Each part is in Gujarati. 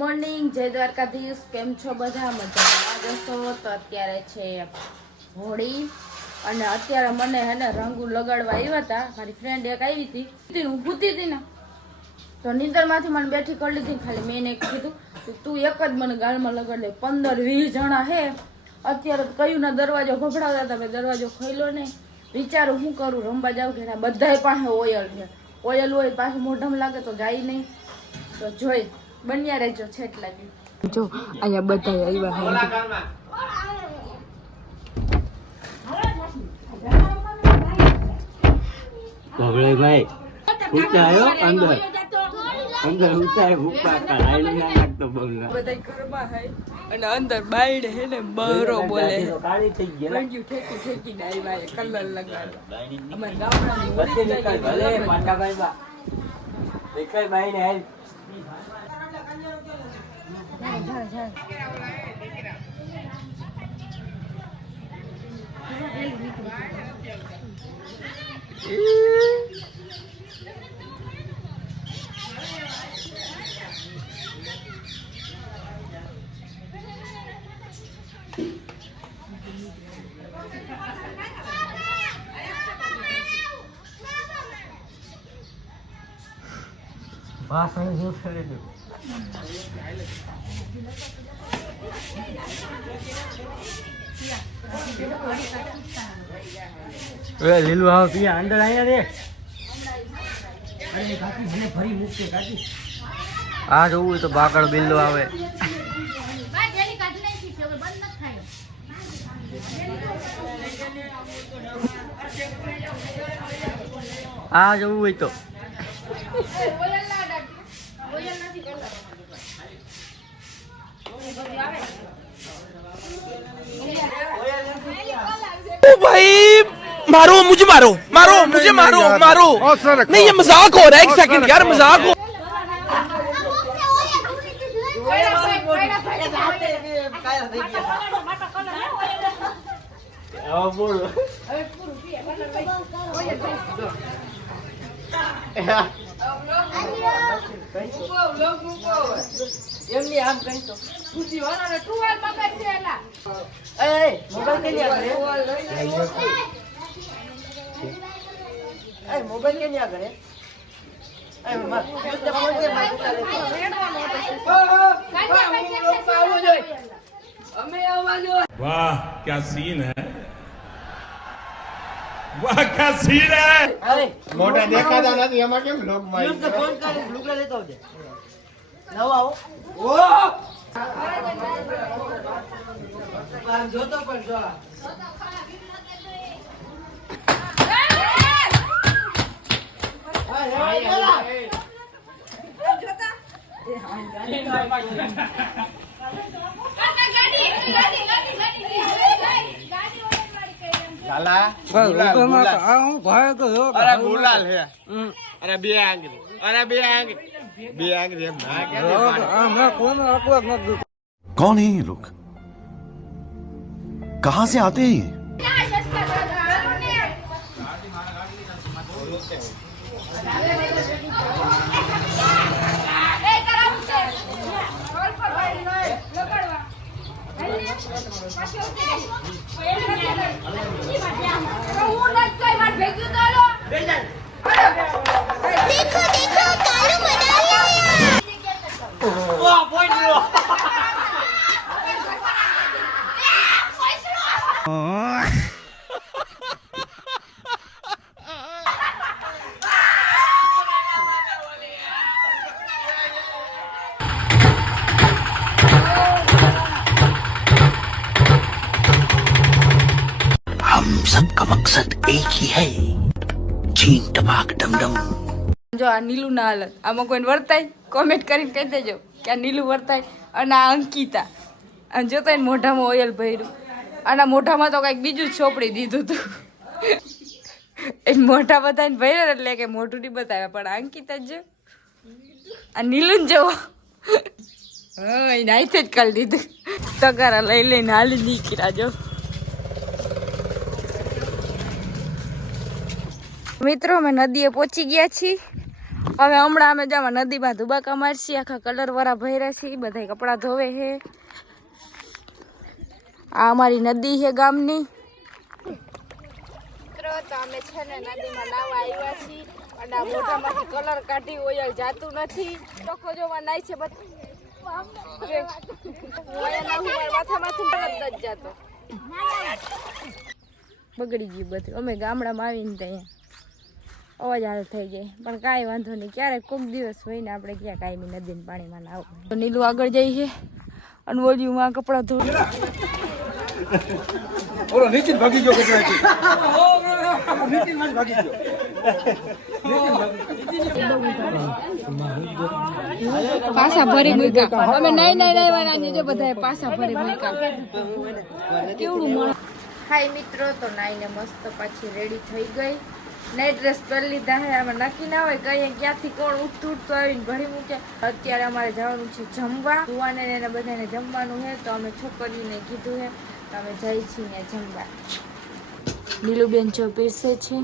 મોર્નિંગ, જય દ્વારકાધીશ. કેમ છો બધા? મજામાં જશો? તો અત્યારે છે હોળી અને અત્યારે મને હે ને રંગુ લગાડવા આવ્યા હતા. મારી ફ્રેન્ડ એક આવી હતી, હું ભૂતી હતી ને તો નીંદરમાંથી મને બેઠી કરી લીધી. ખાલી મેં એને કીધું તું એક જ મને ગાળમાં લગાડ દે. 15-20 જણા હે. અત્યારે કયું ના દરવાજો ભભડાવતા હતા, મેં દરવાજો ખોલ્યો નહીં. વિચારું શું કરું, રમવા જાવ કે ના? બધાય પાસે ઓયલ છે. ઓયલ હોય પાછું મોઢામાં લાગે તો જાય નહીં. તો જોઈ બન્યા રહેજો છેટ લાગી. જો અહીંયા બધા આવ્યા. ભગલે ભાઈ ઉતાયો અંદર અંદર ઉતાય ભૂકા કરાઈ ના નાખતો બોલના બધા ઘરમાં હે અને અંદર બાયડે હે ને બરો બોલે કાળી થઈ ગયેલા રંગ્યું ઠેકી ઠેકીને આવ્યા કલર લગાડવા. અમાર ગામડાની હોળી નીકળ ભલે પાટાભાઈ બા દેખાય ભાઈ ને હેલ્પ ભાષણ શું કરે છે? લીલું આવ તું અંદર અહીંયા રે. અરે કાકી મને ફરી મૂકશે કાકી. આ જોવું હોય તો બાકડ બિલ્લો આવે. આ જોવું હોય તો भाई मारो मुझे मारो मारो मुझे मारो मारो नहीं ये मजाक हो रहा है. एक सेकंड यार मजाक हो એમની આમ કઈ તો ખુશી વાળા ને ટુવાલ મગજ છે એલા. એ મોબાઈલ કે લ્યા કરે? એ મોબાઈલ કે લ્યા કરે? એ મત તે ફોન દે માર ચાલે અમે આવાજો. वाह क्या सीन है वाह क्या सीन है. અરે મોટા દેખાતા નથી એમાં કેમ લોક માં યુઝ તો ફોન કરી લુગડા લેતો આવજે. નવો આવો. ઓ આમ જોતો પણ જો લાલા અરે ગુલાલ હે અરે બે આંગળી અરે બે આંગળી એમ ના કે कौन है ये लोग? कहां से आते हैं ये? देखो देखो कालू मजा વાહ પોઈન્ટ લો. हम सबका मकसद एक ही है, चीन टपाक डमडम. જો આ નીલું ના હાલત આમાં કોઈને વર્તાય કોમેન્ટ કરીને કહી દેજો કે આ નીલું વર્તાય. અને આ અંકિતા અને જોતા એને મોઢામાં ઓયલ ભર્યું. આના મોઢામાં તો કંઈક બીજું જ ચોપડી દીધું હતું. એને મોઢા બધાને ભર્યા એટલે કે મોઢું નહીં બતાવ્યા. પણ આ અંકિતા જ આ નીલું જ જવો હા એને આઈથી જ કરી દીધું. તગારા લઈ લઈને હાલી નીકળ્યા. જો મિત્રો અમે નદીએ પહોંચી ગયા છીએ હવે હમણાં અમે જવા નદીમાં ધુબાકા મારશી, આખા કલર વાળા ભર્યા છે, બધા કપડાં ધોવે છે. આ અમારી નદી છે ગામની. તો અમે છે ને નદીમાં નાવા આવ્યા છીએ અને આ મોઢામાંથી કલર કાઢી ઓયલ જાતું નથી. ચોખ્ખો જોવા નાય છે માથામાંથી જાતો, બગડી ગયું બધું. અમે ગામડામાં આવીને ત્યાં અવાજ હાલ થઈ જાય, પણ કાંઈ વાંધો નહીં. ક્યારેક કોઈક દિવસ હોય ને આપણે ક્યાં કાંઈ નદીને પાણીમાં ના આવું. તો નીલું આગળ જાય છે અને ઓલિયુંમાં કપડાં ધોઈ. ઓલો નીતિન ભાગી ગયો કચરાથી. નીતિન માં ભાગી ગયો. પાછા ભરી મૂક્યા. અમે નહીં વાળા જો બધા પાછા ભરી મૂક્યા. કેવડું મળ. હાય મિત્રો, તો નાઈને મસ્ત પાછી રેડી થઈ ગઈ. નાઈટ ડ્રેસ પહેરી લીધા છે. આમાં નક્કી ના હોય કઈ ક્યાંથી કોણ ઉઠતું આવીને ભરી મૂકે. અત્યારે અમારે જવાનું છે જમવા. ભુવાને એને બધાને જમવાનું છે, તો અમે છોકરીને કીધું છે તો અમે જઈ છીએ જમવા. નીલુબેન જો પીરસે છે.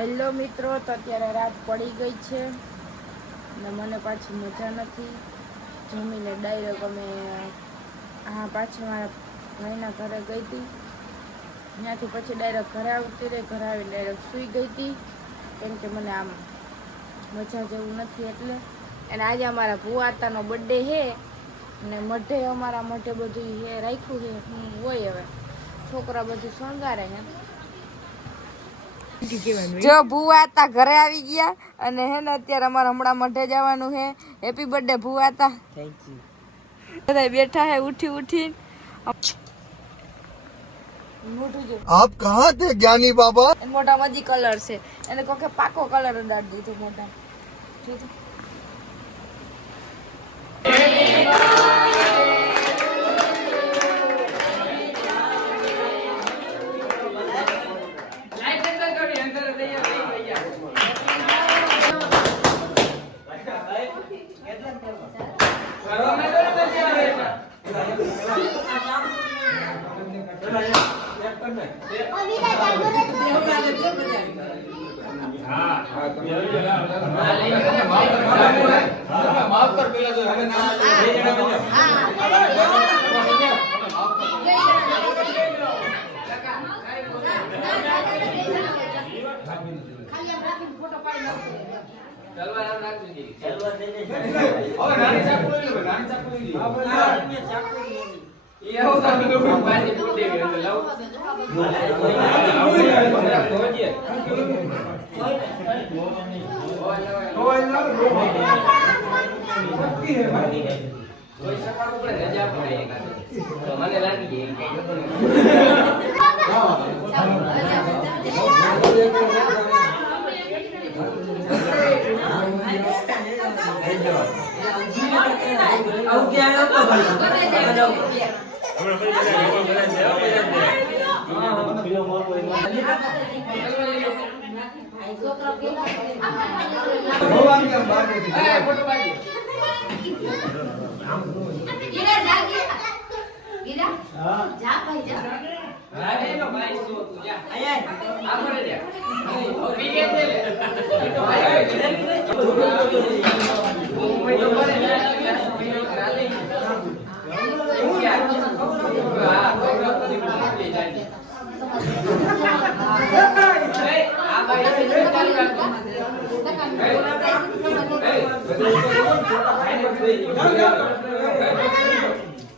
હેલો મિત્રો, તો અત્યારે રાત પડી ગઈ છે ને મને પાછી મજા નથી. જમીને ડાયરેક્ટ અમે પાછી મારા ભાઈના ઘરે ગઈ હતી. ત્યાંથી પછી ડાયરેક્ટ ઘરે આવતી રહી. ઘરે આવીને ડાયરેક્ટ સૂઈ ગઈ હતી, કેમ કે મને આમ મજા જેવું નથી એટલે. અને આજે અમારા ભુવાતાનો બર્થડે છે ને મઢે અમારા મઢે બધું હે રાખ્યું છે હોય. હવે છોકરા બધું શણગારે છે. જો ભુવાતા ઘરે આવી ગયા અને હે ને અત્યારે અમારે હમણાં મઢે જવાનું છે. હેપી બર્થડે ભુવાતા. Thank you. બધા બેઠા હે ઉઠી મોઢું જો. આપ કહાં થે જ્ઞાની બાબા? મોઢામાં હજી કલર છે એને કોકે પાકો કલર ઉડાડી દીધો મોઢા.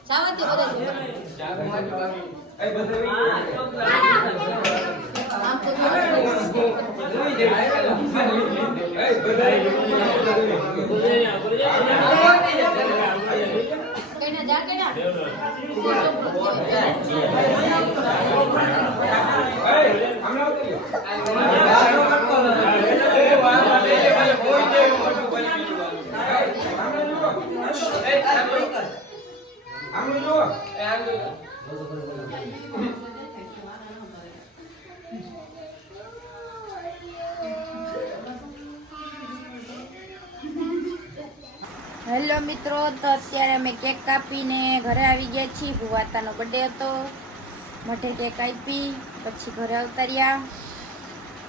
સાવતી બધા હેલો મિત્રો, તો અત્યારે અમે કેક કાપીને ઘરે આવી ગયા છીએ. ભુવાતાનો બર્થડે હતો, મોઢે કેક આપી પછી ઘરે અવતર્યા.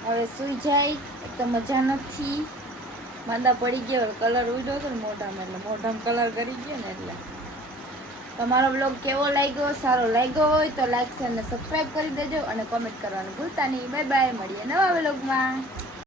હવે સૂઈ જાય તો મજા નથી, માંદા પડી ગયો. કલર ઉડ્યો હતો ને મોઢામાં, એટલે મોઢામાં કલર કરી ગયો ને એટલે. તમારો બ્લોગ કેવો લાગ્યો? સારો લાગ્યો હોય તો લાઈક શેર અને સબસ્ક્રાઈબ કરી દેજો અને કોમેન્ટ કરવાનું ભૂલતા નહીં. બાય બાય, મળીએ નવા બ્લોગમાં.